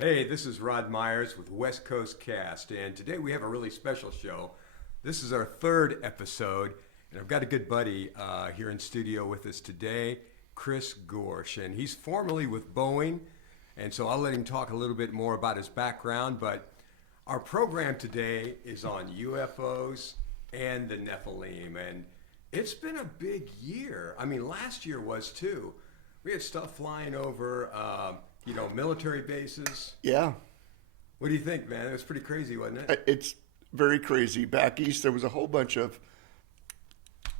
Hey, this is Rod Myers with West Coast Cast, and today we have a really special show. This is our third episode, and I've got a good buddy here in studio with us today, Chris Gorsh, and he's formerly with Boeing, and so I'll let him talk a little bit more about his background, but our program today is on UFOs and the Nephilim, and it's been a big year. I mean, last year was too. We had stuff flying over, military bases. Yeah. What do you think, man? It was pretty crazy, wasn't it? It's very crazy. Back east, there was a whole bunch of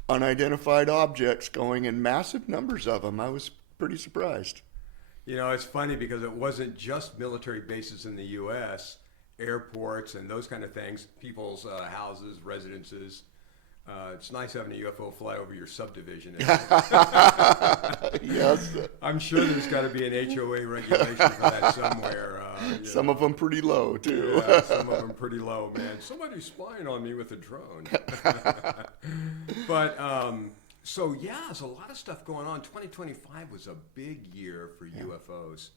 unidentified objects going in massive numbers of them. I was pretty surprised. You know, it's funny because it wasn't just military bases in the U.S., airports and those kind of things, people's houses, residences. It's nice having a UFO fly over your subdivision. Yes. I'm sure there's got to be an HOA regulation for that somewhere. Some of them pretty low, too. Yeah, some of them pretty low, man. Somebody's spying on me with a drone. But, so there's a lot of stuff going on. 2025 was a big year for UFOs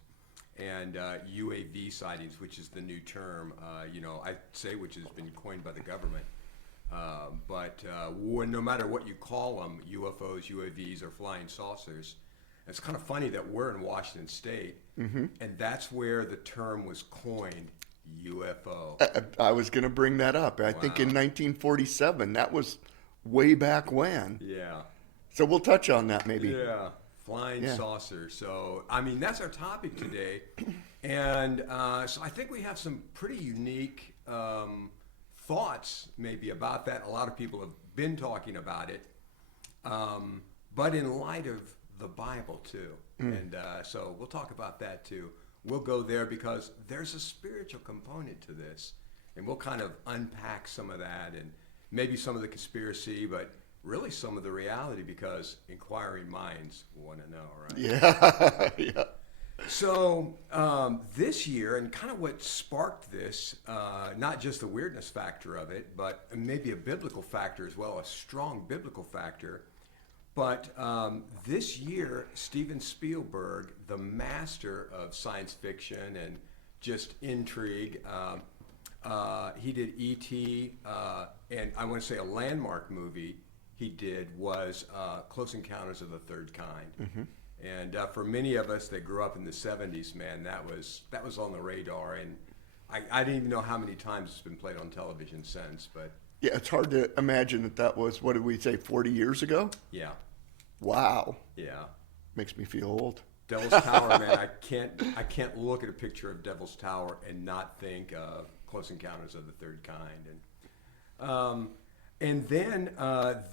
and UAV sightings, which is the new term, I'd say, which has been coined by the government. But no matter what you call them, UFOs, UAVs, or flying saucers, it's kind of funny that we're in Washington State, and that's where the term was coined, UFO. I was going to bring that up. I think in 1947, that was way back when. Yeah. So we'll touch on that maybe. Yeah, flying saucer. So, I mean, that's our topic today. And so I think we have some pretty unique thoughts maybe about that. A lot of people have been talking about it, but in light of the Bible too. And so we'll talk about that too. We'll go there because there's a spiritual component to this, and we'll kind of unpack some of that and maybe some of the conspiracy, but really some of the reality, because inquiring minds want to know, right? Yeah. Yeah. So this year, and kind of what sparked this, not just the weirdness factor of it, but maybe a biblical factor as well, a strong biblical factor. But this year, Steven Spielberg, the master of science fiction and just intrigue, he did E.T., and I want to say a landmark movie he did was Close Encounters of the Third Kind. Mm-hmm. And for many of us that grew up in the 70s, man, that was on the radar. And I didn't even know how many times it's been played on television since. But Yeah, it's hard to imagine that was, what did we say, 40 years ago? yeah, Wow. yeah. Makes me feel old. Devil's Tower, man, I can't look at a picture of Devil's Tower and not think of Close Encounters of the Third Kind. And then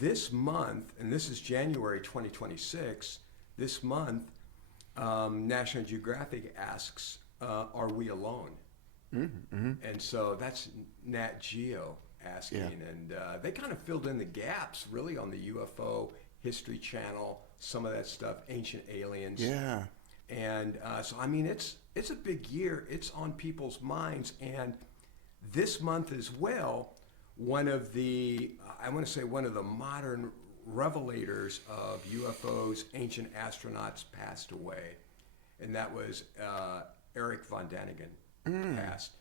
this month, and this is January 2026, this month, National Geographic asks, are we alone? Mm-hmm. And so that's Nat Geo asking, and they kind of filled in the gaps, really, on the UFO History Channel, some of that stuff, Ancient Aliens. Yeah. And so, I mean, it's a big year. It's on people's minds. And this month as well, one of the modern revelators of UFOs, ancient astronauts, passed away, and that was Eric von Daniken passed.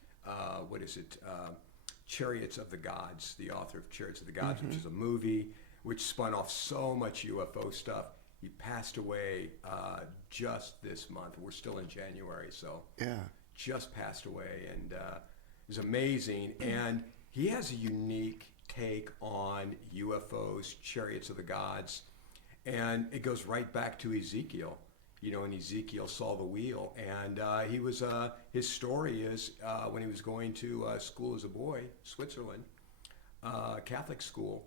Chariots of the Gods, the author of Chariots of the Gods, which is a movie which spun off so much UFO stuff. He passed away just this month. We're still in January, so just passed away, and it was amazing. And he has a unique take on UFOs, Chariots of the Gods, and it goes right back to Ezekiel. And Ezekiel saw the wheel, and his story is when he was going to school as a boy, Switzerland, Catholic school,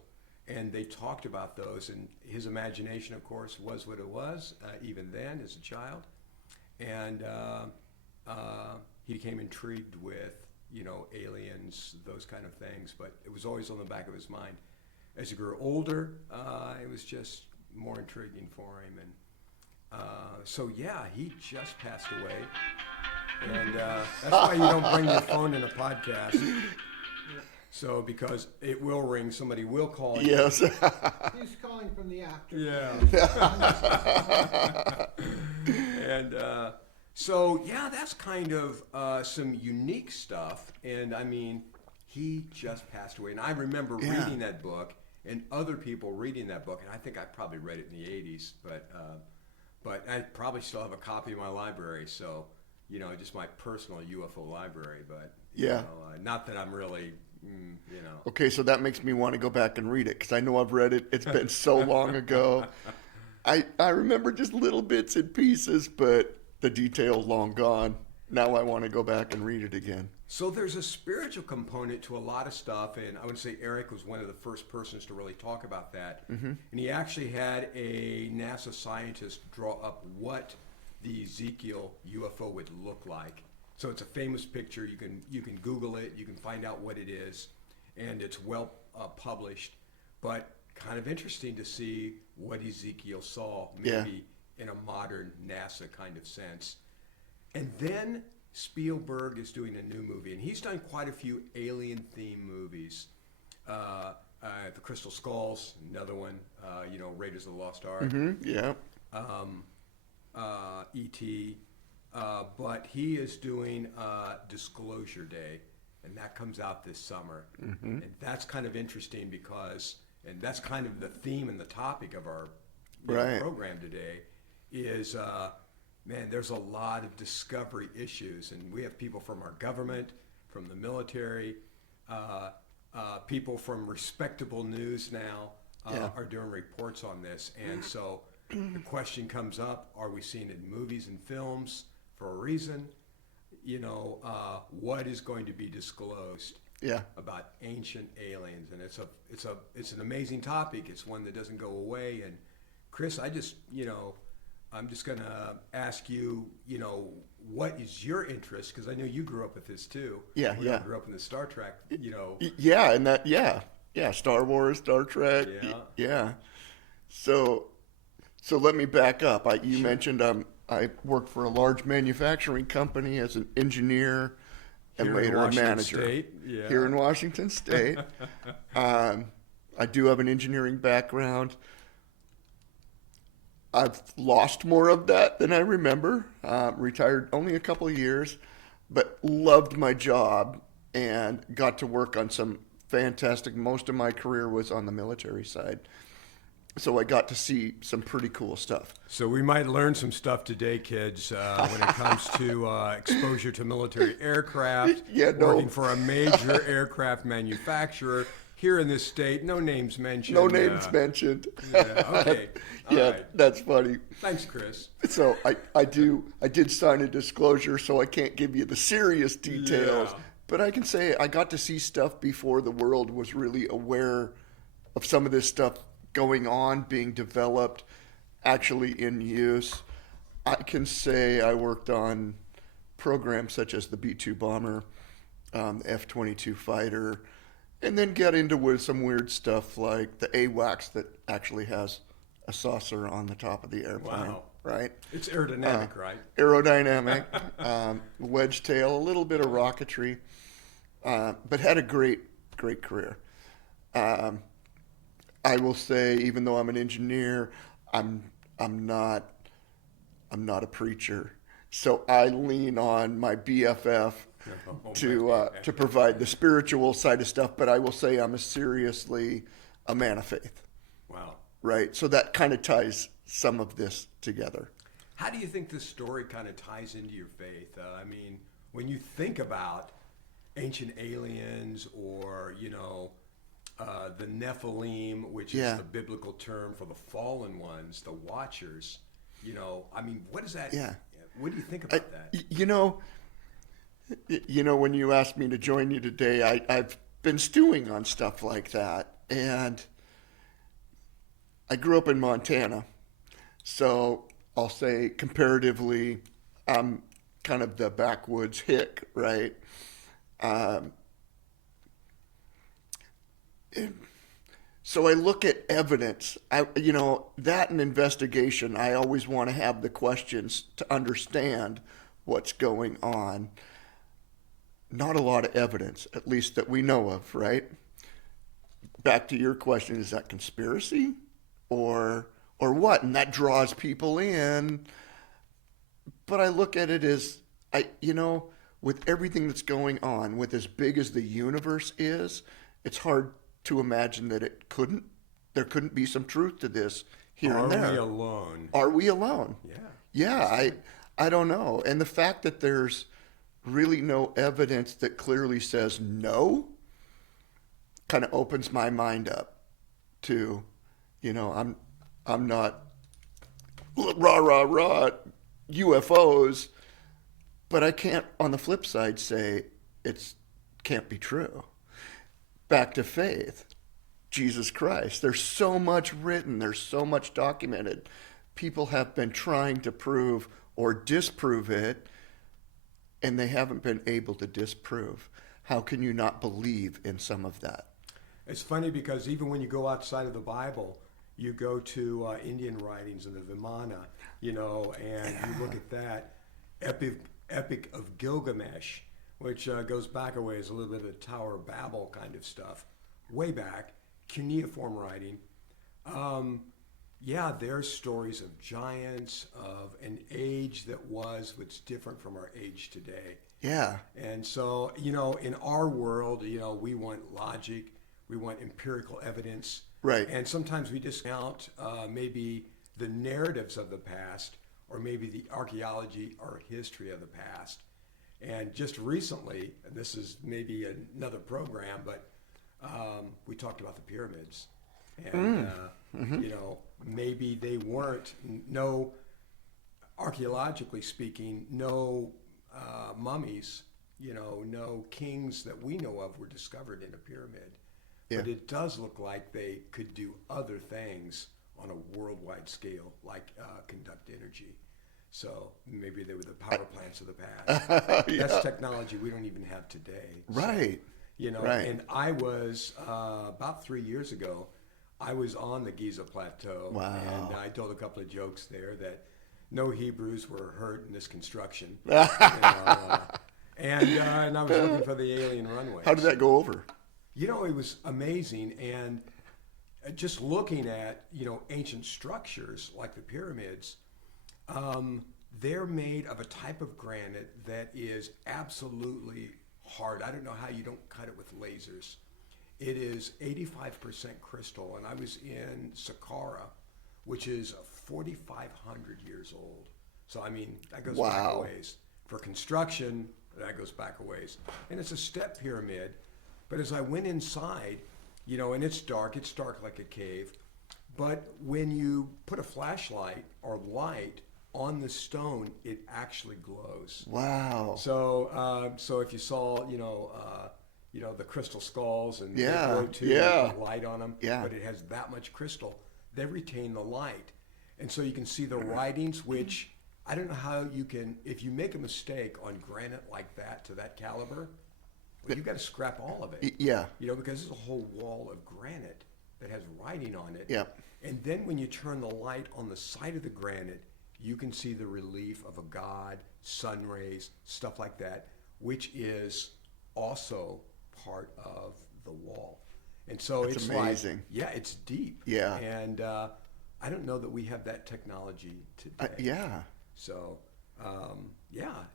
and they talked about those, and his imagination, of course, was what it was, even then as a child, and he became intrigued with aliens, those kind of things, but it was always on the back of his mind. As he grew older, it was just more intriguing for him. And he just passed away. And that's why you don't bring your phone in a podcast. So, because it will ring, somebody will call you. Yes. He's calling from the actor. Yeah. And So yeah, that's kind of some unique stuff. And I mean, he just passed away, and I remember Yeah. reading that book and other people reading that book, and I think I probably read it in the '80s, but I probably still have a copy in my library. So just my personal UFO library. But Yeah. not that I'm really, you know. Okay, so that makes me want to go back and read it because I know I've read it. It's been so long ago. I remember just little bits and pieces, but the detail's long gone. Now I want to go back and read it again. So there's a spiritual component to a lot of stuff, and I would say Eric was one of the first persons to really talk about that. And he actually had a NASA scientist draw up what the Ezekiel UFO would look like. So it's a famous picture. You can Google it. You can find out what it is, and it's well published. But kind of interesting to see what Ezekiel saw, maybe in a modern NASA kind of sense. And then Spielberg is doing a new movie, and he's done quite a few alien-themed movies. The Crystal Skulls, another one. Raiders of the Lost Ark. Yeah. E.T. But he is doing Disclosure Day, and that comes out this summer. And that's kind of interesting because, and that's kind of the theme and the topic of our program today, is man, there's a lot of discovery issues, and we have people from our government, from the military, people from respectable news now are doing reports on this. And so the question comes up, are we seeing it in movies and films for a reason? What is going to be disclosed about ancient aliens? And it's an amazing topic. It's one that doesn't go away. And Chris, I'm just going to ask you, what is your interest? Because I know you grew up with this too. Yeah. I grew up in the Star Trek, Yeah, and Star Wars, Star Trek. Yeah. So let me back up. You mentioned I worked for a large manufacturing company as an engineer and Here later in a manager. State. Yeah. Here in Washington State. I do have an engineering background. I've lost more of that than I remember. Retired only a couple of years, but loved my job and got to work on some fantastic. Most of my career was on the military side. So I got to see some pretty cool stuff. So we might learn some stuff today, kids, when it comes to exposure to military aircraft, working for a major aircraft manufacturer here in this state. No names mentioned. No names mentioned. Yeah, okay. All right. That's funny. Thanks, Chris. So I did sign a disclosure, so I can't give you the serious details. Yeah. But I can say I got to see stuff before the world was really aware of some of this stuff going on, being developed, actually in use. I can say I worked on programs such as the B-2 bomber, F-22 fighter, and then get into with some weird stuff like the AWACS that actually has a saucer on the top of the airplane. Wow. Right? It's aerodynamic, right? Aerodynamic, wedge tail, a little bit of rocketry, but had a great career. I will say, even though I'm an engineer, I'm not a preacher. So I lean on my BFF to provide the spiritual side of stuff. But I will say I'm seriously a man of faith. Wow. Right. So that kind of ties some of this together. How do you think this story kind of ties into your faith? I mean, when you think about ancient aliens or, the Nephilim, which is the biblical term for the fallen ones, the watchers, I mean, what is that? Yeah. What do you think about that? When you asked me to join you today, I've been stewing on stuff like that. And I grew up in Montana. So I'll say comparatively, I'm kind of the backwoods hick, right? So I look at evidence, that and investigation, I always want to have the questions to understand what's going on. Not a lot of evidence, at least that we know of, right? Back to your question, is that conspiracy or what? And that draws people in. but I look at it as with everything that's going on, with as big as the universe is, it's hard to imagine that there couldn't be some truth to this here and there. Are we alone? Are we alone? Yeah. Yeah, I don't know. And the fact that there's really no evidence that clearly says no kind of opens my mind up to, I'm not rah rah rah UFOs, but I can't on the flip side say it's can't be true. Back to faith. Jesus Christ. There's so much written, there's so much documented. People have been trying to prove or disprove it, and they haven't been able to disprove. How can you not believe in some of that? It's funny because even when you go outside of the Bible, you go to Indian writings and the Vimana, and you look at that epic of Gilgamesh, which goes back a ways, a little bit of the Tower of Babel kind of stuff, way back, cuneiform writing. There's stories of giants, of an age that was what's different from our age today. Yeah. And so, in our world, we want logic, we want empirical evidence. Right. And sometimes we discount maybe the narratives of the past, or maybe the archaeology or history of the past. And just recently, and this is maybe another program, but we talked about the pyramids. And, maybe they weren't, archaeologically speaking, no mummies, no kings that we know of were discovered in a pyramid. Yeah. But it does look like they could do other things on a worldwide scale, like conduct energy. So maybe they were the power plants of the past. Yeah. That's technology we don't even have today. Right. So, right. And I was, about 3 years ago, I was on the Giza Plateau. Wow. And I told a couple of jokes there that no Hebrews were hurt in this construction. And I was looking for the alien runways. How did that go over? It was amazing. And just looking at, ancient structures like the pyramids, they're made of a type of granite that is absolutely hard. I don't know how you don't cut it with lasers. It is 85% crystal, and I was in Saqqara, which is 4,500 years old. So, that goes back a ways. For construction, that goes back a ways. And it's a step pyramid. But as I went inside, and it's dark like a cave. But when you put a flashlight or light on the stone, it actually glows. Wow. So if you saw, the crystal skulls and they glow too, with light on them, but it has that much crystal, they retain the light. And so you can see the writings, which I don't know how you can, if you make a mistake on granite like that to that caliber, well, you've got to scrap all of it. Yeah. Because there's a whole wall of granite that has writing on it. Yeah. And then when you turn the light on the side of the granite, you can see the relief of a god, sun rays, stuff like that, which is also part of the wall. And so it's amazing. It's deep. Yeah. And I don't know that we have that technology today. Yeah. So,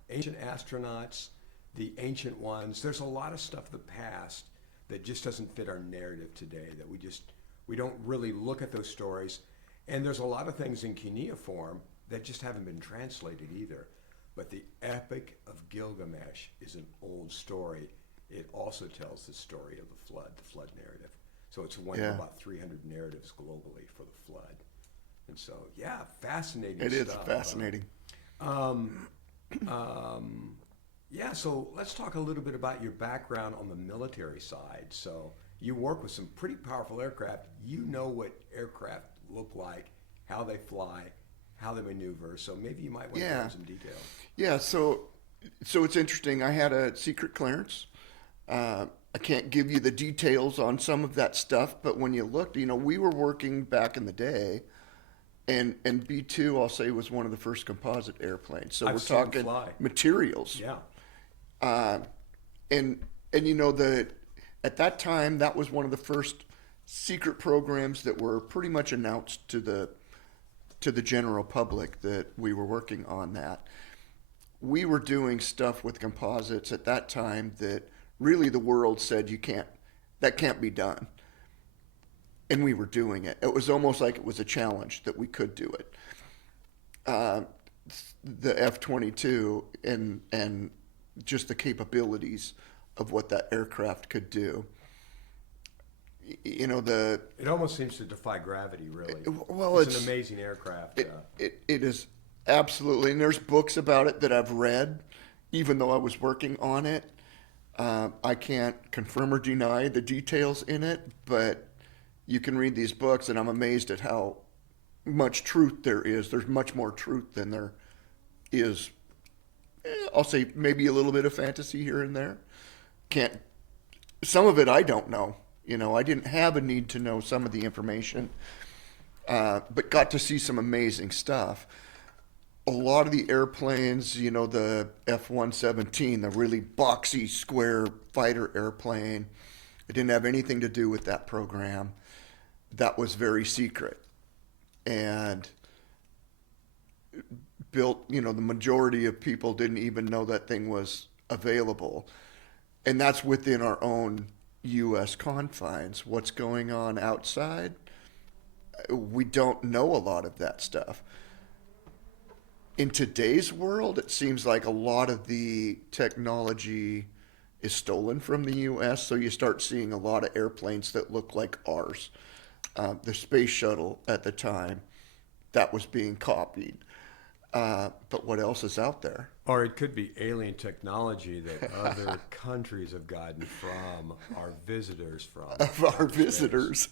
ancient astronauts, the ancient ones, there's a lot of stuff of the past that just doesn't fit our narrative today, that we don't really look at those stories. And there's a lot of things in cuneiform that just haven't been translated either. But the Epic of Gilgamesh is an old story. It also tells the story of the flood narrative. So it's one of about 300 narratives globally for the flood. And so, fascinating stuff. It is fascinating. So let's talk a little bit about your background on the military side. So you work with some pretty powerful aircraft. You know what aircraft look like, how they fly, how they maneuver. So maybe you might want to go into some detail. Yeah, so it's interesting. I had a secret clearance. I can't give you the details on some of that stuff, but when you looked, we were working back in the day, and B-2, I'll say, was one of the first composite airplanes. So we're talking materials. Yeah. And at that time, that was one of the first secret programs that were pretty much announced to the general public that we were working on that. we were doing stuff with composites at that time that really the world said that can't be done. And we were doing it. It was almost like it was a challenge that we could do it. The F-22 and just the capabilities of what that aircraft could do. It almost seems to defy gravity, really. Well, it's an amazing aircraft. It is absolutely, and there's books about it that I've read, even though I was working on it. I can't confirm or deny the details in it, but you can read these books, and I'm amazed at how much truth there is. There's much more truth than there is. I'll say maybe a little bit of fantasy here and there. Some of it I don't know. I didn't have a need to know some of the information, but got to see some amazing stuff. A lot of the airplanes, the F-117, the really boxy, square fighter airplane, it didn't have anything to do with that program. That was very secret. And built, the majority of people didn't even know that thing was available. And that's within our own U.S. confines. What's going on outside, we don't know a lot of that stuff. In today's world, it seems like a lot of the technology is stolen from the U.S., so you start seeing a lot of airplanes that look like ours. The space shuttle at the time, that was being copied. But what else is out there? Or it could be alien technology that other countries have gotten from our visitors Visitors.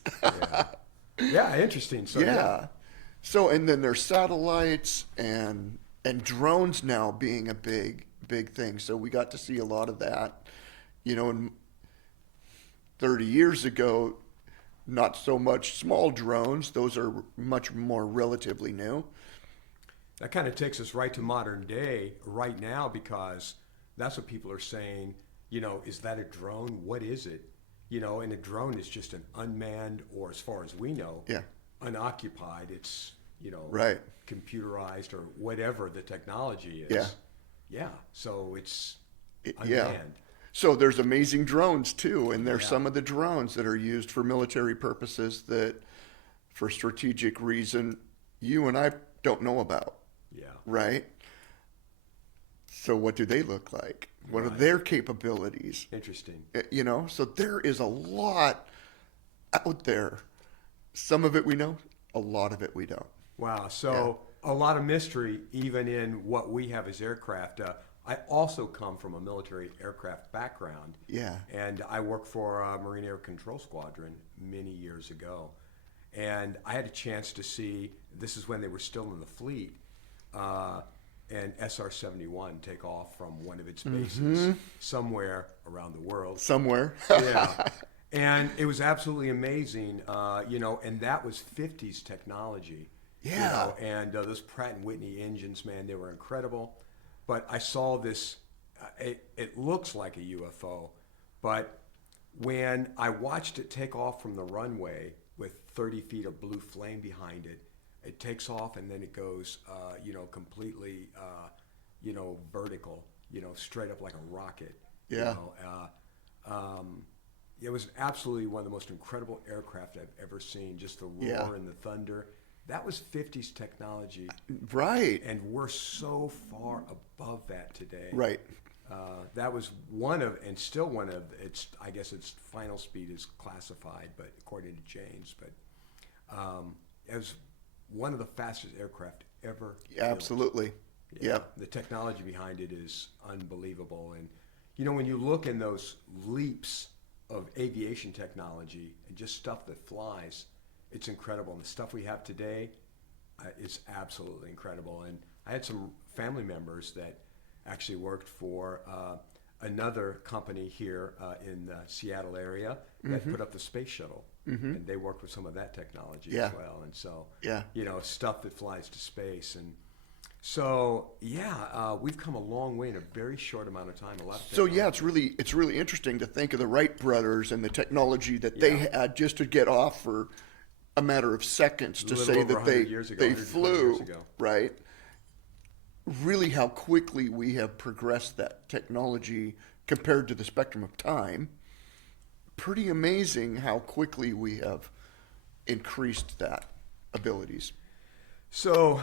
Yeah, interesting. So, yeah. So, and then there's satellites and drones now being a big thing. So we got to see a lot of that. And 30 years ago, not so much small drones. Those are much more relatively new. That kind of takes us right to modern day right now, because that's what people are saying, is that a drone? What is it? And a drone is just an unmanned, or as far as we know, unoccupied. It's, right, computerized or whatever the technology is. Yeah. Yeah. So it's unmanned. Yeah. So there's amazing drones too, and there's some of the drones that are used for military purposes that, for strategic reason, you and I don't know about. Yeah. Right? So what do they look like? What are their capabilities? Interesting. So there is a lot out there. Some of it we know, a lot of it we don't. Wow. So a lot of mystery even in what we have as aircraft. I also come from a military aircraft background. Yeah. And I worked for a Marine Air Control Squadron many years ago. And I had a chance to see, this is when they were still in the fleet, an SR-71 take off from one of its bases somewhere around the world. Somewhere. Yeah. And it was absolutely amazing, and that was 50s technology. Yeah. And those Pratt & Whitney engines, man, they were incredible. But I saw this, it looks like a UFO, but when I watched it take off from the runway with 30 feet of blue flame behind it, it takes off and then it goes, completely, vertical, straight up like a rocket. Yeah. It was absolutely one of the most incredible aircraft I've ever seen. Just the roar and the thunder. That was 50s technology. Right. And we're so far above that today. Right. That was one of, and still one of, I guess its final speed is classified, but according to Jane's, but it was one of the fastest aircraft ever built. Absolutely. Yeah. The technology behind it is unbelievable. And, when you look in those leaps of aviation technology and just stuff that flies, it's incredible. And the stuff we have today is absolutely incredible. And I had some family members that actually worked for another company here in the Seattle area that put up the space shuttle. And they worked with some of that technology as well. And so, stuff that flies to space. And so, we've come a long way in a very short amount of time. A lot of technology. It's really interesting to think of the Wright brothers and the technology that they had just to get off for a matter of seconds to say that they flew, right? really how quickly we have progressed that technology compared to the spectrum of time. Pretty amazing how quickly we have increased that abilities. So,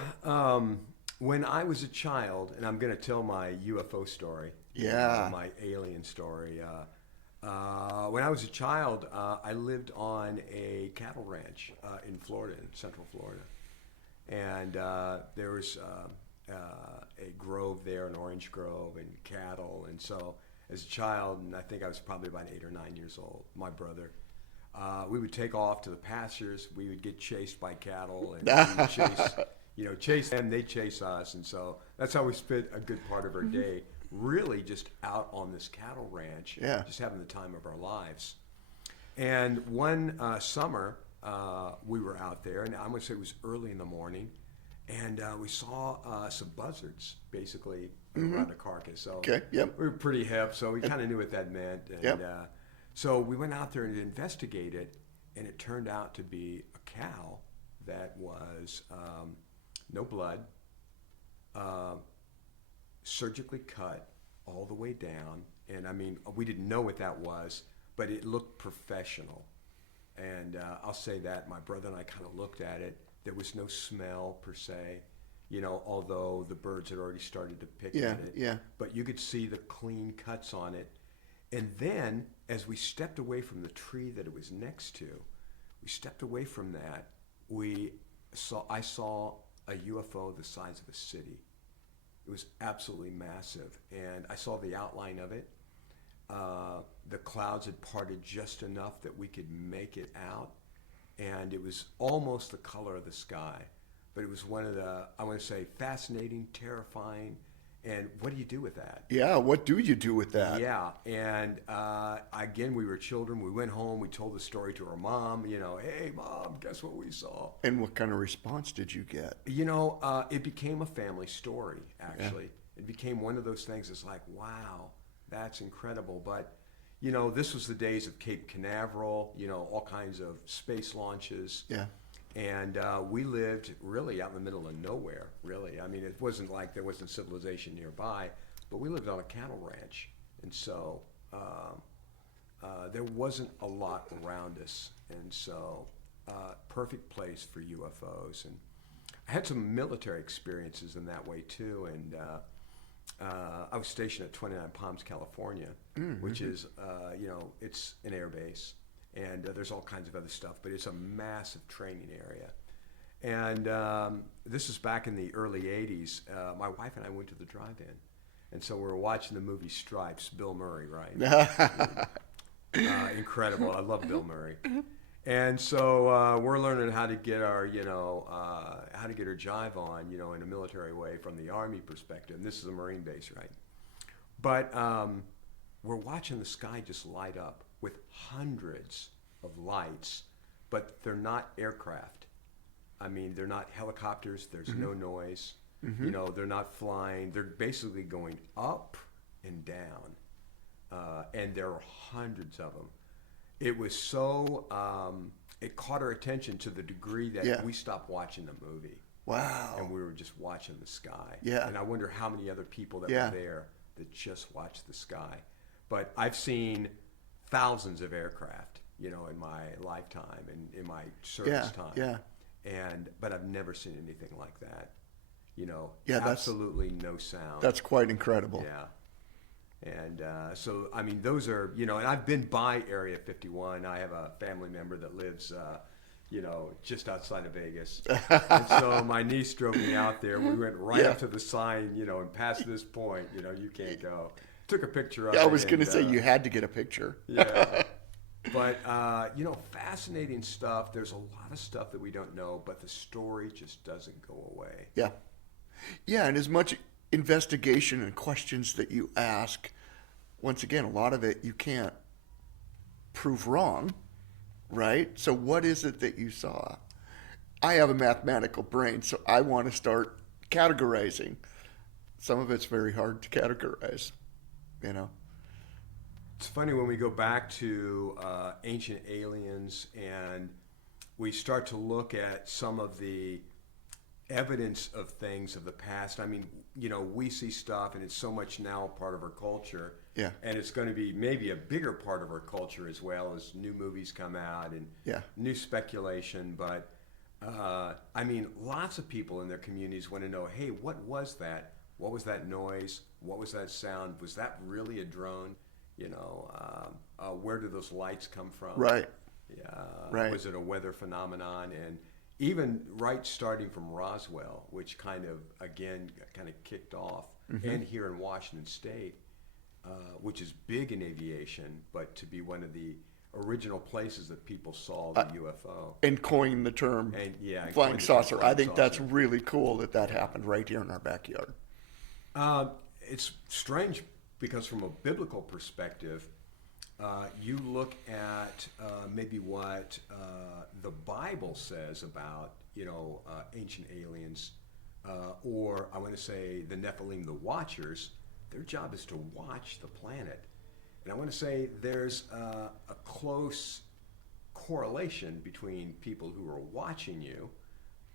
when I was a child, and I'm going to tell my UFO story, Yeah. my alien story. When I was a child, I lived on a cattle ranch in Florida, in Central Florida, and there was a grove there, an orange grove, and cattle. And so, as a child, and I think I was probably about 8 or 9 years old, my brother, we would take off to the pastures. We would get chased by cattle, and we would chase them. They'd chase us, and so that's how we spent a good part of our day. Really, just out on this cattle ranch, Yeah. just having the time of our lives. And one summer, we were out there, and I'm going to say it was early in the morning, and we saw some buzzards basically around the carcass. So Okay, yep. we were pretty hip, so we kind of knew what that meant. And Yep. so we went out there and investigated, and it turned out to be a cow that was no blood, surgically cut all the way down. And I mean, we didn't know what that was, but it looked professional. And I'll say that my brother and I kind of looked at it. There was no smell per se, although the birds had already started to pick Yeah, at it. yeah. But you could see the clean cuts on it. And then, as we stepped away from the tree that it was next to, we stepped away from that. I saw a UFO the size of a city. It was absolutely massive, and I saw the outline of it. The clouds had parted just enough that we could make it out, and it was almost the color of the sky. But it was one of the, I want to say, fascinating, terrifying, and what do you do with that? Yeah, what do you do with that? Yeah, and again, we were children. We went home. We told the story to our mom. Hey, Mom, guess what we saw? And what kind of response did you get? It became a family story, actually. It became one of those things that's like, wow, that's incredible. But, this was the days of Cape Canaveral, all kinds of space launches. Yeah. And we lived really out in the middle of nowhere, really. I mean, it wasn't like there wasn't civilization nearby, but we lived on a cattle ranch. And so there wasn't a lot around us. And so perfect place for UFOs. And I had some military experiences in that way, too. And I was stationed at 29 Palms, California, which is, it's an air base. And there's all kinds of other stuff, but it's a massive training area. And this is back in the early 80s. My wife and I went to the drive-in. And so we were watching the movie Stripes, Bill Murray, right? Incredible. I love Bill Murray. And so we're learning how to get our, how to get our jive on, in a military way from the Army perspective. And this is a Marine base, right? But we're watching the sky just light up with hundreds of lights, but they're not aircraft. I mean, they're not helicopters. There's no noise. They're not flying. They're basically going up and down, and there are hundreds of them. It was so, it caught our attention to the degree that we stopped watching the movie. Wow. And we were just watching the sky. Yeah. And I wonder how many other people that were there that just watched the sky. But I've seen thousands of aircraft, in my lifetime and in my service time. Yeah. But I've never seen anything like that. That's absolutely no sound. That's quite incredible. Yeah. And so, I mean, those are, and I've been by Area 51. I have a family member that lives, just outside of Vegas. And so my niece drove me out there. We went right up to the sign, and past this point, you can't go. Took a picture of it. I was going to say you had to get a picture. Yeah. But, fascinating stuff. There's a lot of stuff that we don't know, but the story just doesn't go away. Yeah. Yeah, and as much investigation and questions that you ask, once again, a lot of it you can't prove wrong, right? So what is it that you saw? I have a mathematical brain, so I want to start categorizing. Some of it's very hard to categorize, It's funny when we go back to ancient aliens and we start to look at some of the evidence of things of the past. I mean, we see stuff, and it's so much now part of our culture. Yeah. And it's going to be maybe a bigger part of our culture as well as new movies come out and new speculation. But lots of people in their communities want to know, hey, what was that? What was that noise? What was that sound? Was that really a drone? Where did those lights come from? Right. Right. Was it a weather phenomenon? And even starting from Roswell, which kind of kicked off, and here in Washington State, which is big in aviation, but to be one of the original places that people saw the UFO. And coined the term flying saucer. I think that's really cool that happened right here in our backyard. It's strange because from a biblical perspective, you look at maybe what the Bible says about, ancient aliens, or I want to say the Nephilim, the Watchers. Their job is to watch the planet. And I want to say there's a close correlation between people who are watching you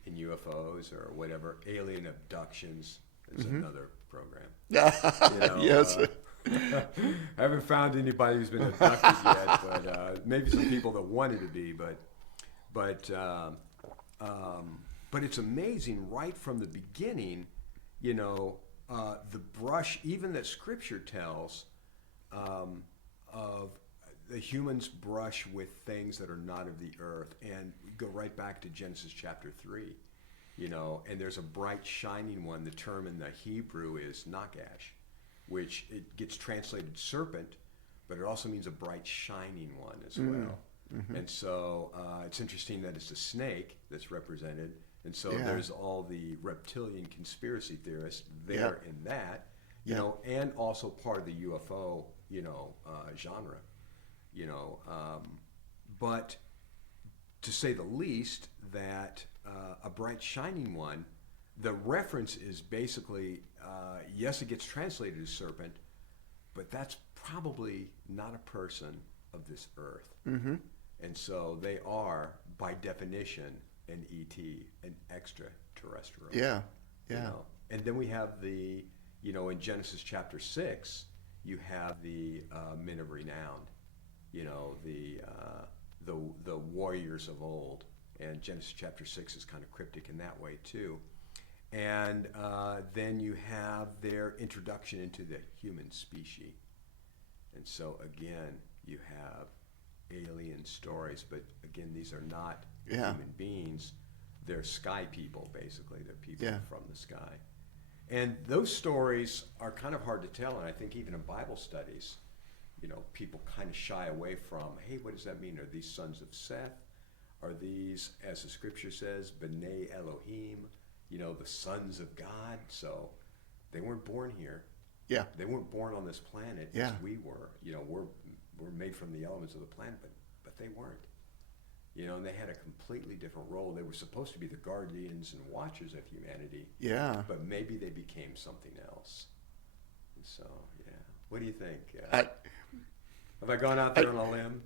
in UFOs or whatever, alien abductions. There's another program. Yes. I haven't found anybody who's been abducted yet, but maybe some people that wanted to be. But it's amazing right from the beginning, the brush, even that Scripture tells, of the humans brush with things that are not of the earth, and we go right back to Genesis chapter 3, and there's a bright shining one. The term in the Hebrew is nagash, which it gets translated serpent, but it also means a bright shining one as well. And so it's interesting that it's a snake that's represented. And so there's all the reptilian conspiracy theorists there in that, and also part of the UFO, genre, but to say the least that a bright shining one, the reference is basically, yes, it gets translated as serpent, but that's probably not a person of this earth. And so they are, by definition, an ET, an extraterrestrial. Yeah. And then we have the, in Genesis chapter 6, you have the men of renown, the warriors of old. And Genesis chapter 6 is kind of cryptic in that way too. And then you have their introduction into the human species. And so again, you have alien stories, but again, these are not human beings. They're sky people, basically. They're people from the sky. And those stories are kind of hard to tell, and I think even in Bible studies, people kind of shy away from, hey, what does that mean? Are these sons of Seth? Are these, as the scripture says, B'nai Elohim, the sons of God? So they weren't born here. Yeah. They weren't born on this planet as we were. We're made from the elements of the planet, but they weren't. And they had a completely different role. They were supposed to be the guardians and watchers of humanity. Yeah. But maybe they became something else. And so, what do you think? Have I gone out there on a limb?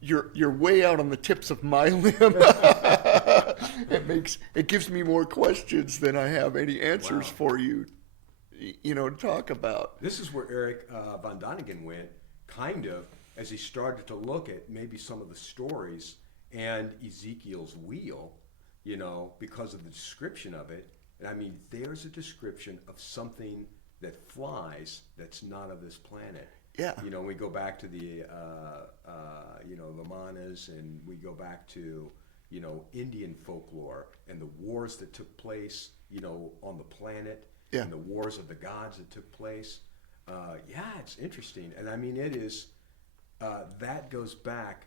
You're way out on the tips of my limb. It gives me more questions than I have any answers for you, to talk about. This is where Eric von Däniken went, kind of, as he started to look at maybe some of the stories and Ezekiel's wheel, because of the description of it. And there's a description of something that flies that's not of this planet. Yeah. We go back to the, Vimanas, and we go back to, Indian folklore and the wars that took place, on the planet, and the wars of the gods that took place. It's interesting. And it is, that goes back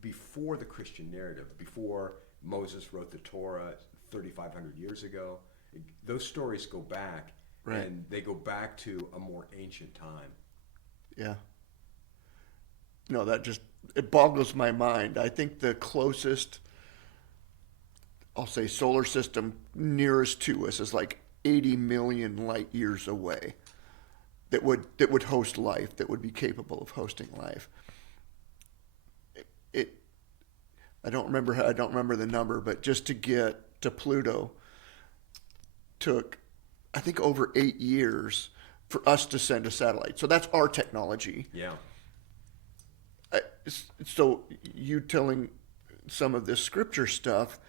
before the Christian narrative, before Moses wrote the Torah 3,500 years ago. Those stories go back, and they go back to a more ancient time. Yeah. No, it boggles my mind. I think the closest, I'll say, solar system nearest to us is like 80 million light years away that would host life, that would be capable of hosting life. I don't remember the number, but just to get to Pluto took I think, over 8 years for us to send a satellite. So that's our technology. Yeah. So you telling some of this scripture stuff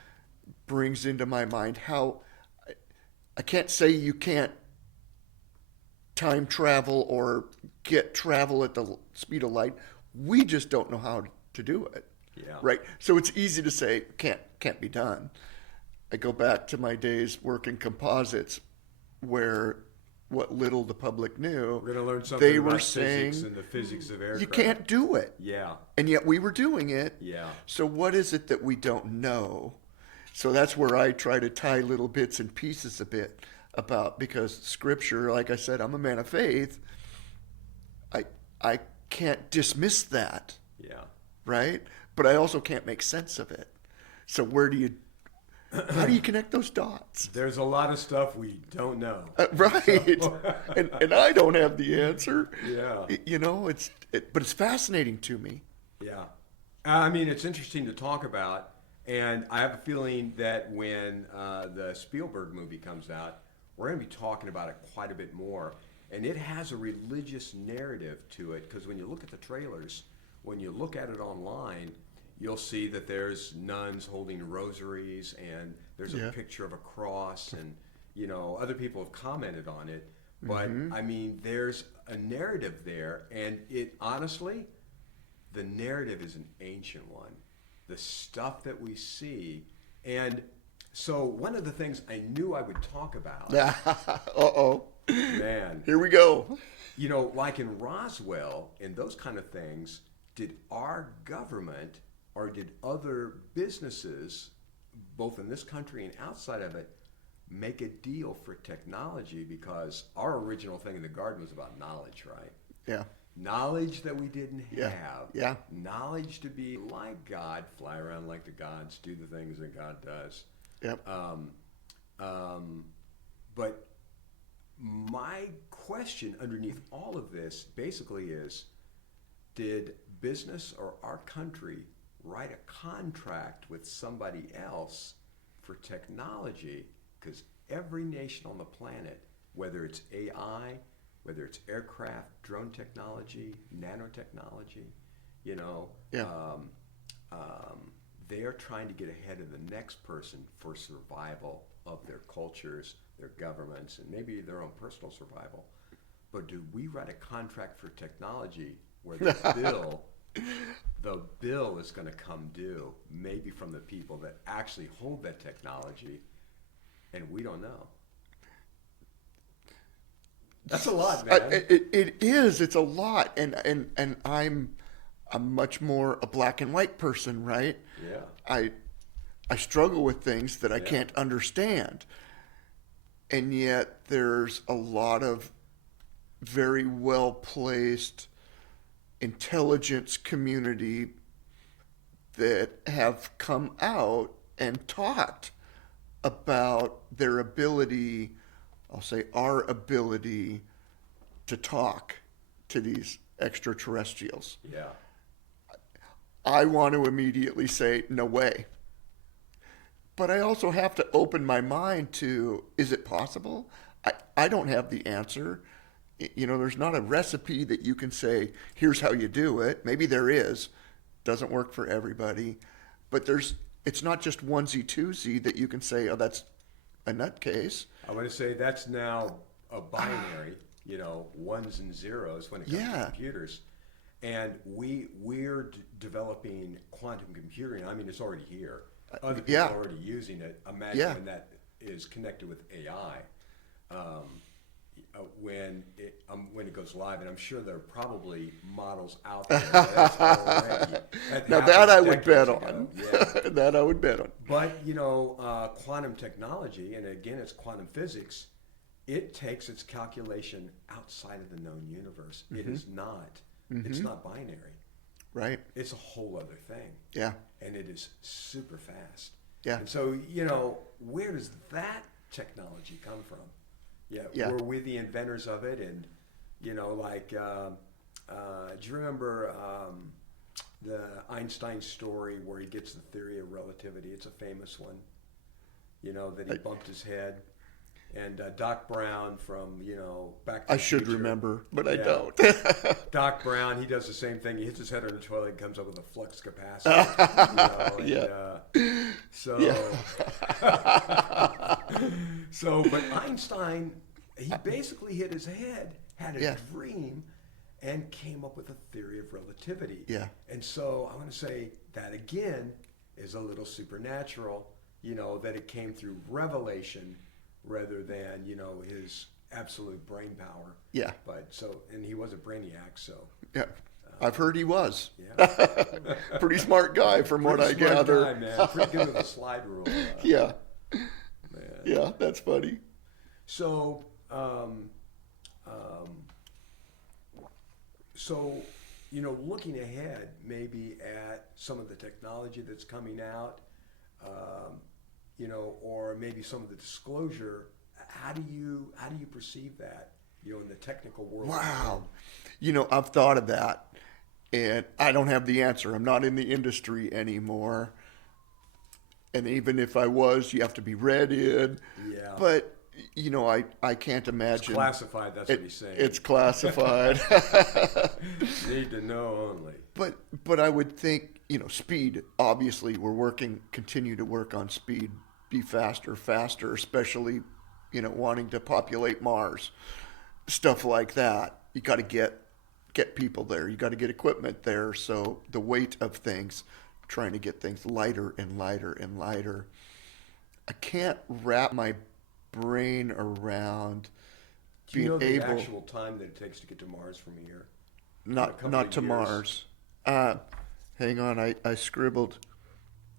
brings into my mind how I can't say you can't time travel or get travel at the speed of light. We just don't know how to do it. Yeah. Right. So it's easy to say can't be done. I go back to my days working composites, where what little the public knew, We're going to learn something they were about saying physics and the physics of aircraft. you can't do it. Yeah. And yet we were doing it. Yeah. So what is it that we don't know? So that's where I try to tie little bits and pieces a bit about, because scripture, like I said, I'm a man of faith. I can't dismiss that, Yeah. right? But I also can't make sense of it. So how do you connect those dots? There's a lot of stuff we don't know. Right. And I don't have the answer. Yeah. You know, but it's fascinating to me. Yeah. I mean, it's interesting to talk about, and I have a feeling that when the Spielberg movie comes out, we're going to be talking about it quite a bit more. And it has a religious narrative to it, because when you look at the trailers, when you look at it online, you'll see that there's nuns holding rosaries, and there's a picture of a cross, and other people have commented on it. But I mean, there's a narrative there, and it honestly, the narrative is an ancient one. The stuff that we see, and so one of the things I knew I would talk about. Uh-oh. Man. Here we go. Like in Roswell and those kind of things, did our government or did other businesses, both in this country and outside of it, make a deal for technology? Because our original thing in the garden was about knowledge, right? Yeah. Knowledge that we didn't have. Yeah. Knowledge to be like God, fly around like the gods, do the things that God does. Yep. But my question underneath all of this basically is, did business or our country write a contract with somebody else for technology? Because every nation on the planet, whether it's AI, whether it's aircraft, drone technology, nanotechnology, they are trying to get ahead of the next person for survival of their cultures, their governments, and maybe their own personal survival. But do we write a contract for technology where the bill is going to come due, maybe from the people that actually hold that technology, and we don't know? That's a lot, man. It is. It's a lot, and I'm much more a black and white person, right? Yeah. I struggle with things that I can't understand, and yet there's a lot of very well placed intelligence community that have come out and talked about their ability, I'll say our ability, to talk to these extraterrestrials. Yeah. I want to immediately say, no way. But I also have to open my mind to, is it possible? I don't have the answer. There's not a recipe that you can say, here's how you do it. Maybe there is. Doesn't work for everybody. But it's not just onesie twosie that you can say, oh, that's a nutcase. I want to say that's now a binary, ones and zeros when it comes to computers. And we're developing quantum computing. I mean, it's already here. Other people are already using it. Imagine when that is connected with AI. When it goes live, and I'm sure there are probably models out there that's already. That I would bet on. Yeah. That I would bet on. But quantum technology, and again, it's quantum physics. It takes its calculation outside of the known universe. Mm-hmm. It is not. Mm-hmm. It's not binary. Right. It's a whole other thing. Yeah. And it is super fast. Yeah. And so where does that technology come from? Yeah. Were we the inventors of it? And do you remember the Einstein story where he gets the theory of relativity? It's a famous one. That he bumped his head. And Doc Brown from, Back to I the should Future. remember, but I Yeah. don't. Doc Brown, he does the same thing. He hits his head on the toilet and comes up with a flux capacitor. Yeah. So, Yeah. but Einstein, he basically hit his head, had a Yeah. dream, and came up with a theory of relativity. Yeah. And so I want to say that again is a little supernatural, that it came through revelation rather than, his absolute brain power. Yeah. And he was a brainiac, so. Yeah. I've heard he was. Yeah. Pretty smart guy from what I Pretty smart gather. guy, man. Pretty good with the slide rule. Yeah. Man. Yeah, that's funny. So, looking ahead maybe at some of the technology that's coming out, or maybe some of the disclosure, how do you perceive that, in the technical world? Wow. I've thought of that, and I don't have the answer. I'm not in the industry anymore. And even if I was, you have to be read in. Yeah. But, I can't imagine. It's classified, that's what he's saying. It's classified. Need to know only. But I would think, speed, obviously continue to work on speed, be faster, especially, wanting to populate Mars, stuff like that. You got to get people there. You got to get equipment there. So the weight of things, trying to get things lighter and lighter and lighter. I can't wrap my brain around Do you know being the able, actual time that it takes to get to Mars from here? a not couple not of to years? Mars. Hang on, I scribbled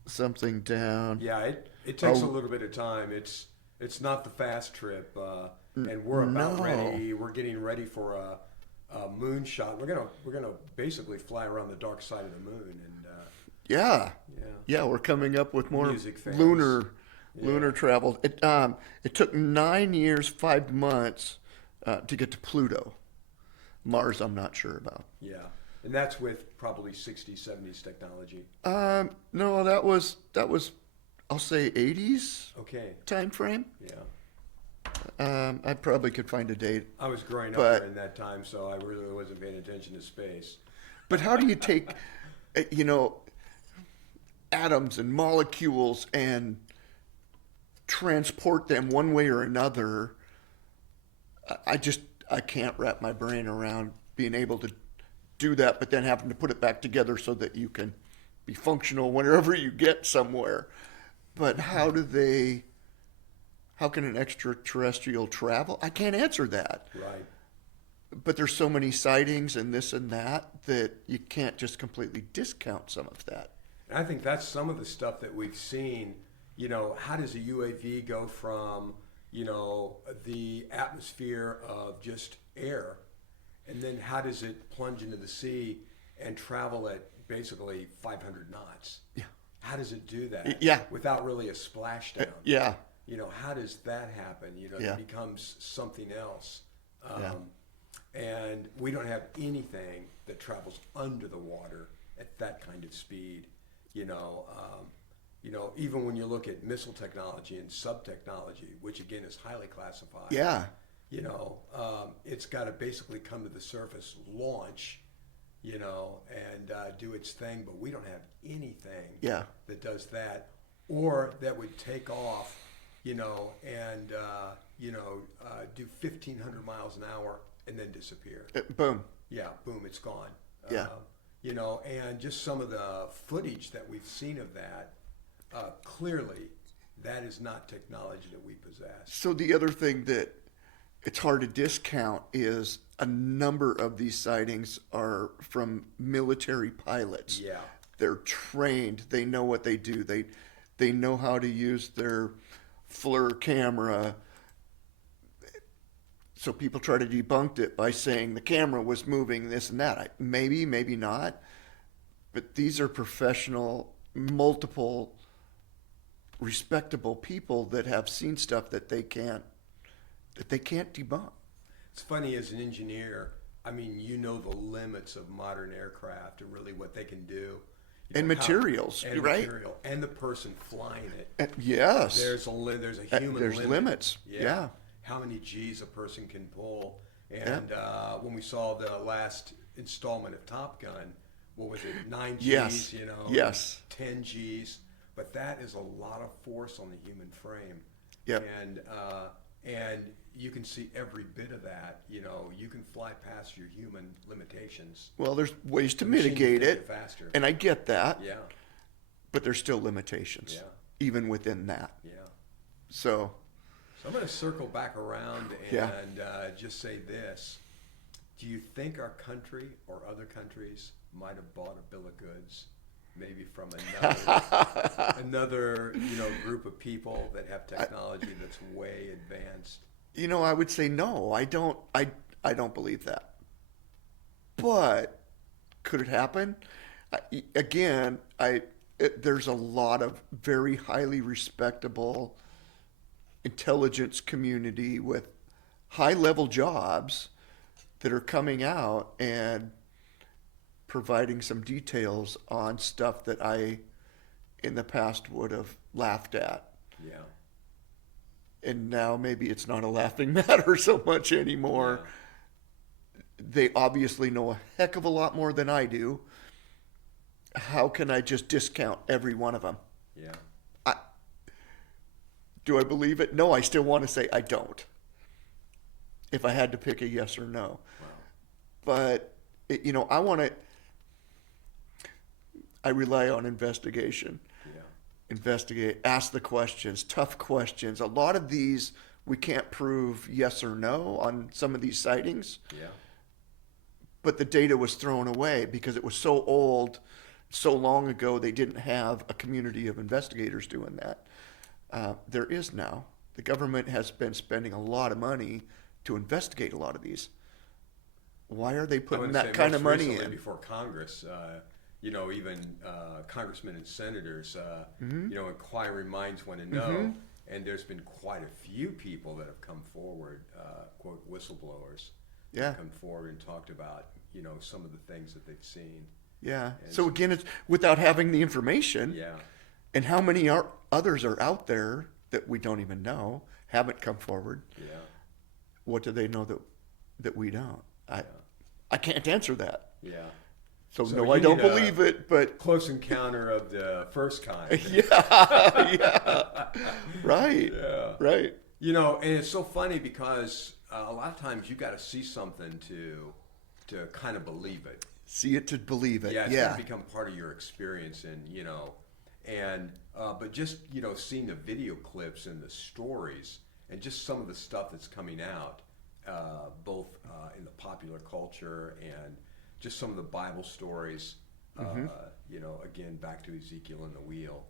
something down. Yeah, it takes Oh. a little bit of time. It's not the fast trip, and we're about No. ready. We're getting ready for a moonshot. We're gonna basically fly around the dark side of the moon, and Yeah. yeah. Yeah, we're coming up with more Music fans. lunar travel. It took 9 years, 5 months to get to Pluto. Mars, I'm not sure about. Yeah, and that's with probably 60s, 70s technology. No, that was I'll say 80s Okay, time frame. yeah. I probably could find a date. I was growing up But- during that time, so I really wasn't paying attention to space. But how do you take, atoms and molecules and transport them one way or another? I can't wrap my brain around being able to do that, but then having to put it back together so that you can be functional whenever you get somewhere. But how can an extraterrestrial travel? I can't answer that. Right. But there's so many sightings and this and that you can't just completely discount some of that. And I think that's some of the stuff that we've seen. How does a UAV go from, the atmosphere of just air, and then how does it plunge into the sea and travel at basically 500 knots? Yeah. How does it do that? Yeah. Without really a splashdown? Yeah. How does that happen? Yeah. It becomes something else. Yeah. And we don't have anything that travels under the water at that kind of speed. Even when you look at missile technology and sub-technology, which again is highly classified. Yeah. It's got to basically come to the surface, launch, and do its thing. But we don't have anything Yeah. that does that, or that would take off, and do 1,500 miles an hour and then disappear. Boom. Yeah, boom, it's gone. Yeah. And just some of the footage that we've seen of that, clearly, that is not technology that we possess. So the other thing that it's hard to discount is a number of these sightings are from military pilots. Yeah. They're trained. They know what they do. They know how to use their FLIR camera. So people try to debunk it by saying the camera was moving this and that. Maybe not. But these are professional, multiple, respectable people that have seen stuff that they can't debunk. It's funny, as an engineer, the limits of modern aircraft and really what they can do. And materials, and right? Material, and the person flying it. Yes. There's a human There's limit. limits. Yeah. how many G's a person can pull. And when we saw the last installment of Top Gun, what was it, 9 G's, Yes. you know, Yes. 10 G's. But that is a lot of force on the human frame. Yep. And you can see every bit of that. You know, you can fly past your human limitations. Well, there's ways to The machine mitigate can take it, faster. and I get that. Yeah, But there's still limitations, Yeah. even within that. yeah. So, So I'm going to circle back around and just say this. Do you think our country or other countries might have bought a bill of goods, maybe from another group of people that have technology that's way advanced? I would say no. I don't believe that. But could it happen? There's a lot of very highly respectable intelligence community with high-level jobs that are coming out and providing some details on stuff that I, in the past, would have laughed at. Yeah. And now maybe it's not a laughing matter so much anymore. Yeah. They obviously know a heck of a lot more than I do. How can I just discount every one of them? Yeah. Do I believe it? No, I still want to say I don't. If I had to pick a yes or no. Wow. But, I rely on investigation. Yeah. Investigate, ask the questions, tough questions. A lot of these we can't prove yes or no on some of these sightings. Yeah. But the data was thrown away because it was so old, so long ago, they didn't have a community of investigators doing that. There is now. The government has been spending a lot of money to investigate a lot of these. Why are they putting that kind of money in? Before Congress, even congressmen and senators, inquiring minds want to know. Mm-hmm. And there's been quite a few people that have come forward, quote, whistleblowers, Yeah. come forward and talked about, some of the things that they've seen. Yeah. And So again, it's without having the information. Yeah. And how many others are out there that we don't even know, haven't come forward? Yeah. What do they know that we don't? I can't answer that. Yeah. So So no, you I don't need a believe it, but Close encounter of the first kind. yeah. Right. Yeah. Right. And it's so funny because a lot of times you got to see something to kind of believe it. See it to believe it. Yeah, it's Yeah. going to become part of your experience, but just seeing the video clips and the stories and just some of the stuff that's coming out, both in the popular culture and just some of the Bible stories. Again, back to Ezekiel and the wheel.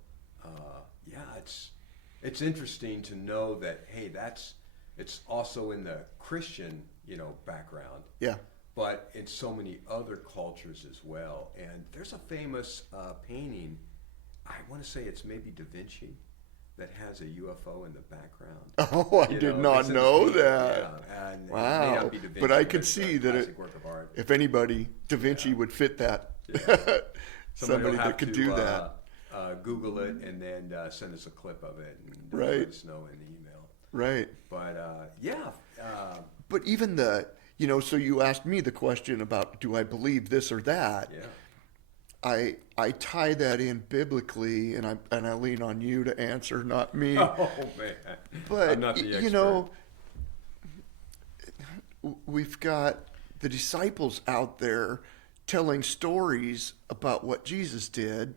It's interesting to know that it's also in the Christian background. Yeah. But in so many other cultures as well. And there's a famous painting, I want to say it's maybe Da Vinci, that has a UFO in the background. Oh, I did not know that. Yeah, and it may Wow. not be Da Vinci, But I could it's a see that classic work of art. if anybody, Da Vinci would fit that. Yeah. Somebody will have that could to, do that. Google it and then send us a clip of it and Right. let us know in the email. Right. But But even so you asked me the question about do I believe this or that? yeah. I tie that in biblically, and I lean on you to answer, not me. Oh man, But I'm not the expert. We've got the disciples out there telling stories about what Jesus did.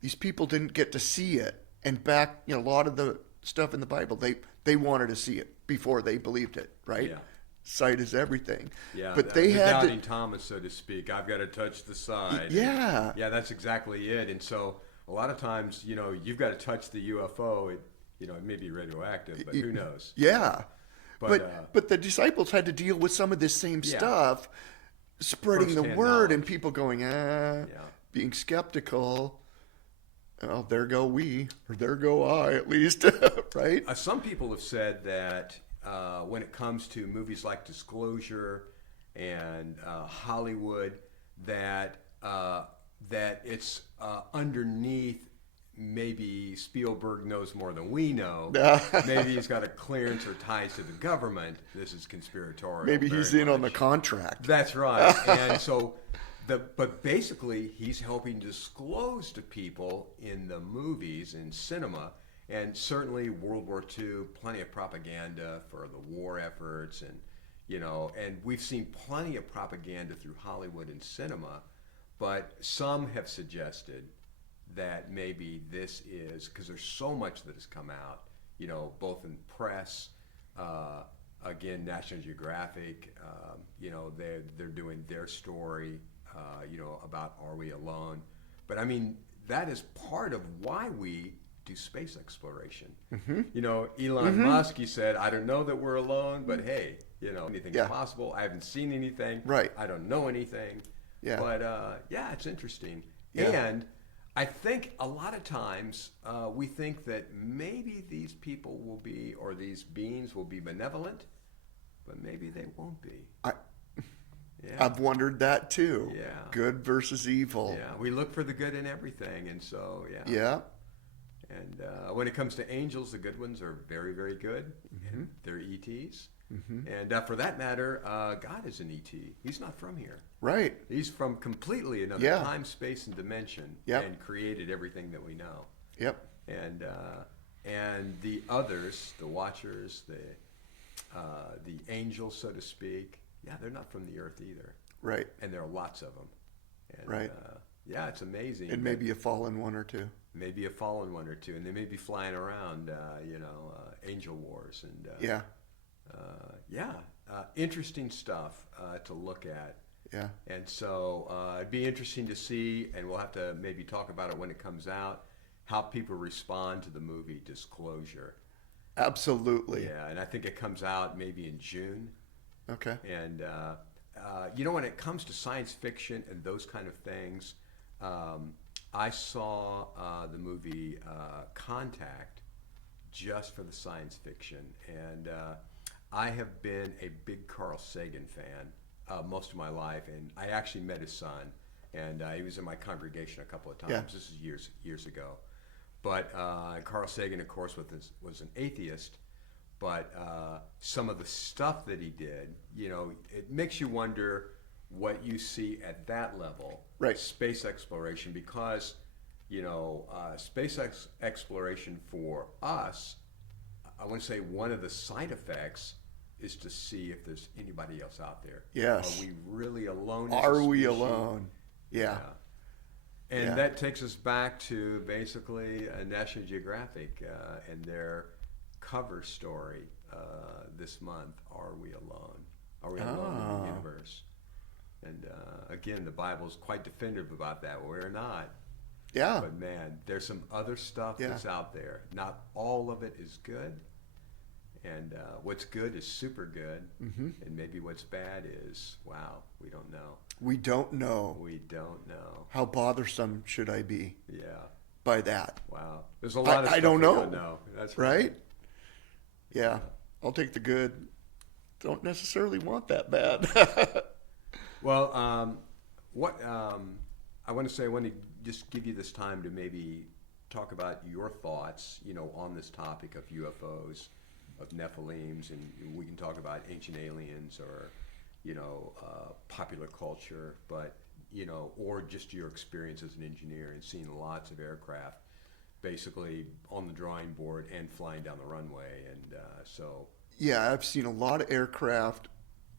These people didn't get to see it, and back a lot of the stuff in the Bible, they wanted to see it before they believed it, right? Yeah. Sight is everything. Yeah, but they the had doubting Thomas, so to speak. I've got to touch the side. Yeah. Yeah, that's exactly it. And so a lot of times, you've got to touch the UFO. It may be radioactive, but who knows? Yeah. But But the disciples had to deal with some of this same Yeah. stuff, spreading the First-hand word, and knowledge. people going, Yeah. being skeptical. Oh, there go we, or there go I, at least, right? Some people have said that when it comes to movies like Disclosure and Hollywood, that it's underneath maybe Spielberg knows more than we know. Maybe he's got a clearance or ties to the government. This is conspiratorial. Maybe he's in on the contract. That's right. And so, but basically, he's helping disclose to people in the movies, in cinema, and certainly World War II, plenty of propaganda for the war efforts, and and we've seen plenty of propaganda through Hollywood and cinema, but some have suggested that maybe this is, because there's so much that has come out, both in press, again, National Geographic, they're doing their story, about Are We Alone? But I mean, that is part of why we do space exploration. Elon Musk, he said, I don't know that we're alone, but hey, anything's possible. I haven't seen anything. Right. I don't know anything. Yeah. But it's interesting. Yeah. And I think a lot of times we think that maybe these people will be, or these beings will be benevolent, but maybe they won't be. I've wondered that too. Yeah. Good versus evil. Yeah, we look for the good in everything, and so Yeah. And when it comes to angels, the good ones are very, very good. And they're ETs. And for that matter, God is an ET. He's not from here. Right. He's from completely another time, space, and dimension, and created everything that we know. Yep. And the others, the watchers, the angels, so to speak, they're not from the earth either. Right. And there are lots of them. And, right. It's amazing. And maybe a fallen one or two. Maybe a fallen one or two, and they may be flying around, angel wars, and interesting stuff to look at. Yeah. And so it'd be interesting to see, and we'll have to maybe talk about it when it comes out, how people respond to the movie Disclosure. Absolutely. Yeah, and I think it comes out maybe in June. Okay. And when it comes to science fiction and those kind of things, I saw the movie Contact just for the science fiction, and I have been a big Carl Sagan fan most of my life, and I actually met his son, and he was in my congregation a couple of times. Yeah. This is years ago. But Carl Sagan, of course, was an atheist, but some of the stuff that he did, it makes you wonder what you see at that level, right? Space exploration, because space exploration for us, I want to say one of the side effects is to see if there's anybody else out there. Yes. Are we really alone? Are we alone? Yeah. And that takes us back to basically National Geographic and their cover story this month. Are we alone? Are we alone in the universe? And again, the Bible's quite definitive about that. We're not. Yeah. But man, there's some other stuff that's out there. Not all of it is good. And what's good is super good. And maybe what's bad is, wow, we don't know. We don't know. We don't know. How bothersome should I be? Yeah. By that. Wow. There's a lot of stuff I don't we know. don't know. That's right. Yeah. I'll take the good. Don't necessarily want that bad. Well, I want to just give you this time to maybe talk about your thoughts, on this topic of UFOs, of Nephilims, and we can talk about ancient aliens or, popular culture, but, or just your experience as an engineer and seeing lots of aircraft basically on the drawing board and flying down the runway. And Yeah, I've seen a lot of aircraft,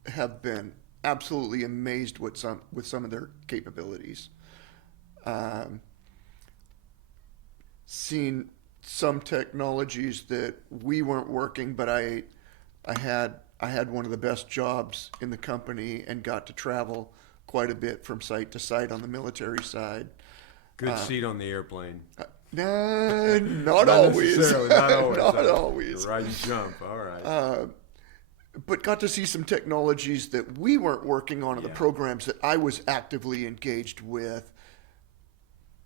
have been absolutely amazed with some of their capabilities. Seen some technologies that we weren't working, but I had one of the best jobs in the company and got to travel quite a bit from site to site on the military side. Good seat on the airplane. Not always. Not always. Not always. Ride and jump. All right. But got to see some technologies that we weren't working on in the programs that I was actively engaged with,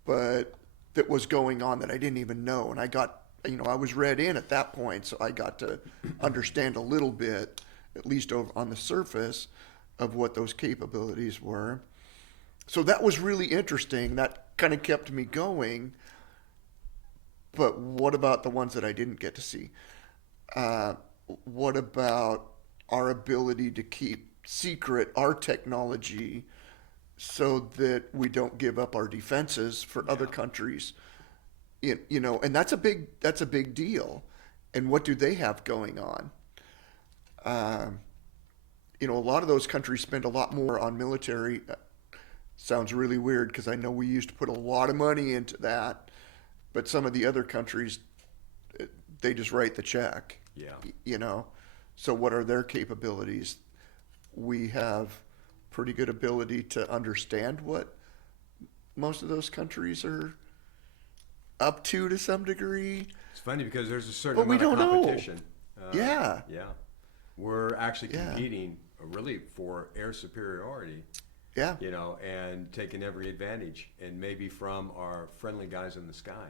but that was going on that I didn't even know. And I got, I was read in at that point, so I got to understand a little bit, at least on the surface, of what those capabilities were. So that was really interesting. That kind of kept me going. But what about the ones that I didn't get to see? What about our ability to keep secret our technology so that we don't give up our defenses for other countries? And that's a big deal. And what do they have going on? A lot of those countries spend a lot more on military. Sounds really weird because I know we used to put a lot of money into that, but some of the other countries, they just write the check. Yeah. So what are their capabilities? We have pretty good ability to understand what most of those countries are up to some degree. It's funny because there's a certain But we amount of don't know. competition. Yeah. Yeah. We're actually Yeah. competing really for air superiority, Yeah. and taking every advantage, and maybe from our friendly guys in the sky,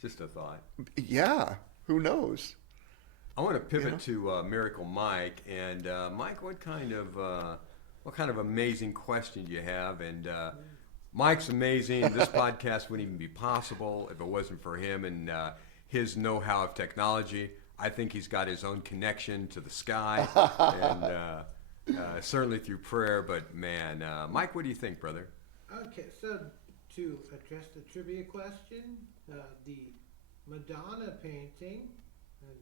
just a thought. Yeah. Who knows? I want to pivot to Miracle Mike, and Mike, what kind of amazing question do you have? And Mike's amazing. This podcast wouldn't even be possible if it wasn't for him and his know-how of technology. I think he's got his own connection to the sky, and certainly through prayer. But man, Mike, what do you think, brother? Okay, so to address the trivia question, the Madonna painting, and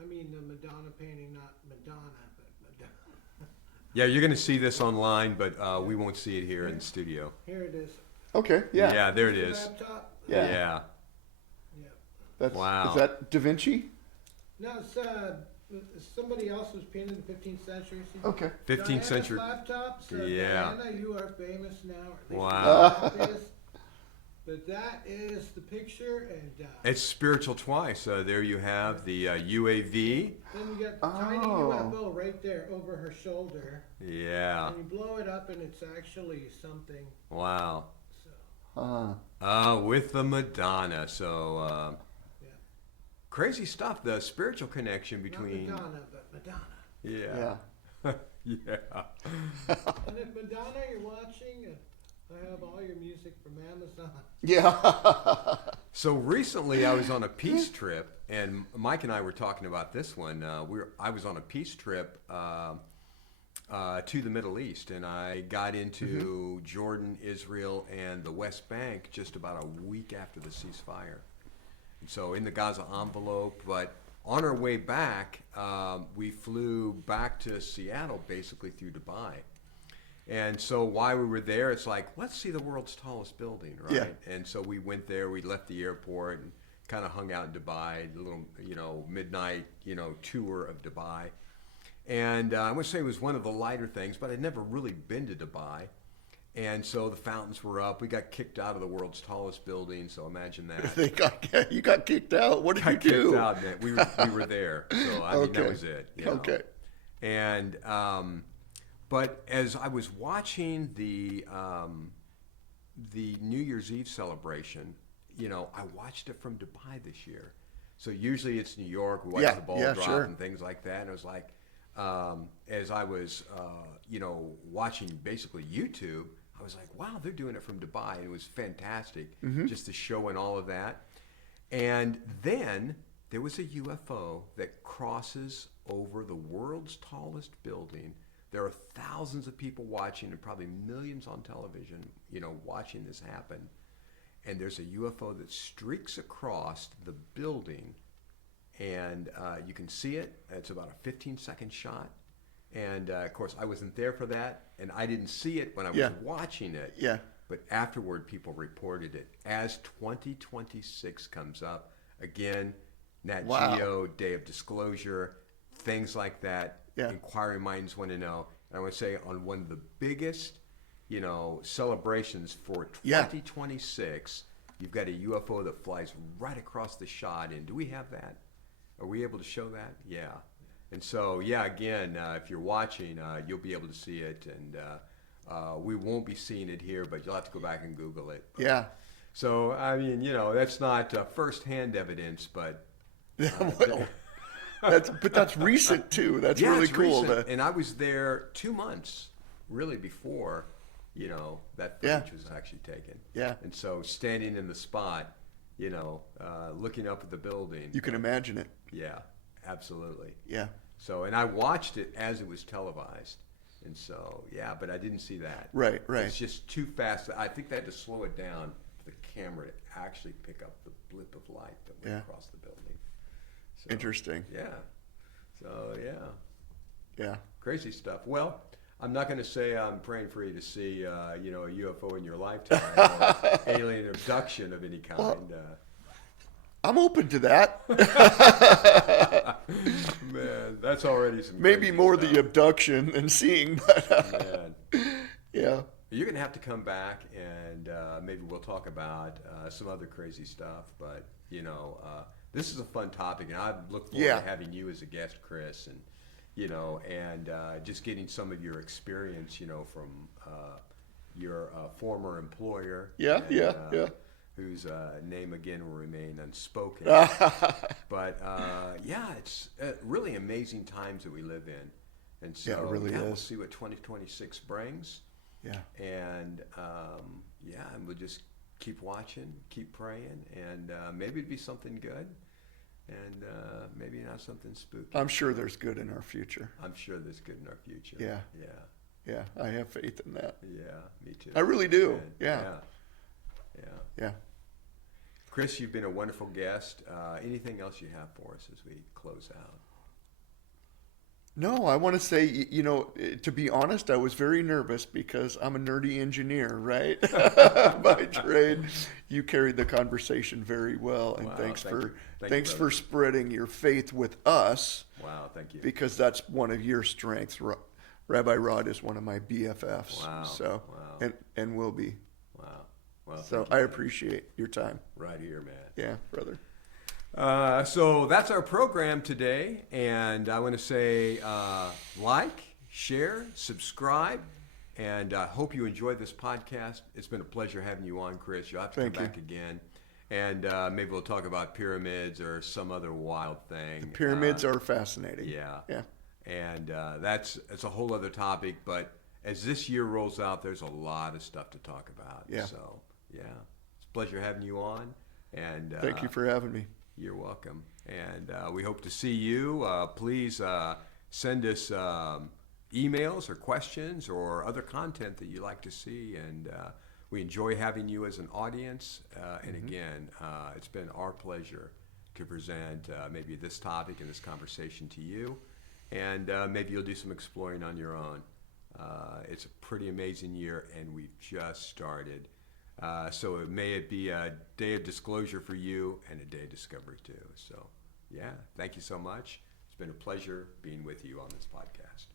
I mean the Madonna painting, not Madonna, but Madonna. Yeah, you're going to see this online, but we won't see it here in the studio. Here it is. Okay. Yeah. Yeah, there it The is. laptop. Yeah. Yeah. Yeah. Wow. Is that Da Vinci? No, it's somebody else was painted in the 15th century. Okay. 15th Diana's century. laptop. So Yeah. Diana, you are famous now. Or at least Wow. your is. But that is the picture, and It's spiritual twice. There you have the UAV. then you got the tiny UFO right there over her shoulder. Yeah. And you blow it up, and it's actually something. Wow. So With the Madonna. So yeah, crazy stuff. The spiritual connection between. not Madonna, but Madonna. Yeah. Yeah. And if Madonna, you're watching, I have all your music from Amazon. Yeah. So recently, I was on a peace trip, and Mike and I were talking about this one. I was on a peace trip to the Middle East, and I got into Jordan, Israel, and the West Bank just about a week after the ceasefire. And so in the Gaza envelope, but on our way back, we flew back to Seattle, basically through Dubai. And so while we were there, it's like, let's see the world's tallest building, right? Yeah. And so we went there, we left the airport and kind of hung out in Dubai, a little, midnight, tour of Dubai. And I would say it was one of the lighter things, but I'd never really been to Dubai. And so the fountains were up. We got kicked out of the world's tallest building, so imagine that. You got kicked out. What did you do? Kicked out, man. We were there. So, I mean, that was it. Okay. And, but as I was watching the New Year's Eve celebration, I watched it from Dubai this year. So usually it's New York, we watch the ball drop sure. and things like that. And it was like, as I was, watching basically YouTube, I was like, wow, they're doing it from Dubai. And it was fantastic, just the show and all of that. And then there was a UFO that crosses over the world's tallest building. There are thousands of people watching and probably millions on television, watching this happen. And there's a UFO that streaks across the building, and you can see it. It's about a 15-second shot. And, of course, I wasn't there for that, and I didn't see it when I was watching it. Yeah. But afterward, people reported it. As 2026 comes up, again, Nat Geo, Day of Disclosure, things like that. Yeah. Inquiring minds want to know. And I want to say on one of the biggest, celebrations for 2026, you've got a UFO that flies right across the shot. And do we have that? Are we able to show that? Yeah. And so, again, if you're watching, you'll be able to see it. And we won't be seeing it here, but you'll have to go back and Google it. Yeah. So, I mean, that's not firsthand evidence, but... That's recent too. That's really it's cool. Recent. And I was there 2 months, really, before that footage was actually taken. Yeah. And so standing in the spot, looking up at the building. You can imagine it. Yeah, absolutely. Yeah. So, and I watched it as it was televised. And so, yeah, but I didn't see that. Right. It's just too fast. I think they had to slow it down for the camera to actually pick up the blip of light that went across the building. So, Interesting. Yeah. So, yeah. Yeah. Crazy stuff. Well, I'm not going to say I'm praying for you to see, a UFO in your lifetime or alien abduction of any kind. Well, I'm open to that. Man, that's already some Maybe crazy more stuff. the abduction than seeing, but Man. yeah. You're going to have to come back and maybe we'll talk about some other crazy stuff. But, this is a fun topic, and I look forward to having you as a guest, Chris, and, just getting some of your experience, from your former employer. Yeah. Whose name again will remain unspoken. But it's really amazing times that we live in. And so Yeah, it really we'll is. see what 2026 brings. Yeah. And and we'll just keep watching, keep praying, and maybe it'd be something good, and maybe not something spooky. I'm sure there's good in our future. I'm sure there's good in our future. Yeah. Yeah. Yeah, I have faith in that. Yeah, me too. I really do. Man. Yeah. Yeah. Chris, you've been a wonderful guest. Anything else you have for us as we close out? No, I want to say, to be honest, I was very nervous because I'm a nerdy engineer, right? By trade. You carried the conversation very well, and Wow, thanks thank you. Thank thanks you, for brother. spreading your faith with us, Wow, thank you. because that's one of your strengths. Rabbi Rod is one of my BFFs. Wow, So, wow. and will be. Wow. Well, So thank you, I man. appreciate your time. Right here, man. Yeah, brother. So that's our program today, and I want to say like, share, subscribe, and I hope you enjoyed this podcast. It's been a pleasure having you on, Chris. You'll have to Thank come you. back again, and maybe we'll talk about pyramids or some other wild thing. Pyramids are fascinating. Yeah. Yeah. And it's a whole other topic, but as this year rolls out, there's a lot of stuff to talk about. Yeah. So, yeah, it's a pleasure having you on, and Thank you for having me. you're welcome. And we hope to see you. Please send us emails or questions or other content that you like to see. And we enjoy having you as an audience. And again, it's been our pleasure to present maybe this topic and this conversation to you. And maybe you'll do some exploring on your own. It's a pretty amazing year, and we've just started. So may it be a day of disclosure for you and a day of discovery too. So, yeah, thank you so much. It's been a pleasure being with you on this podcast.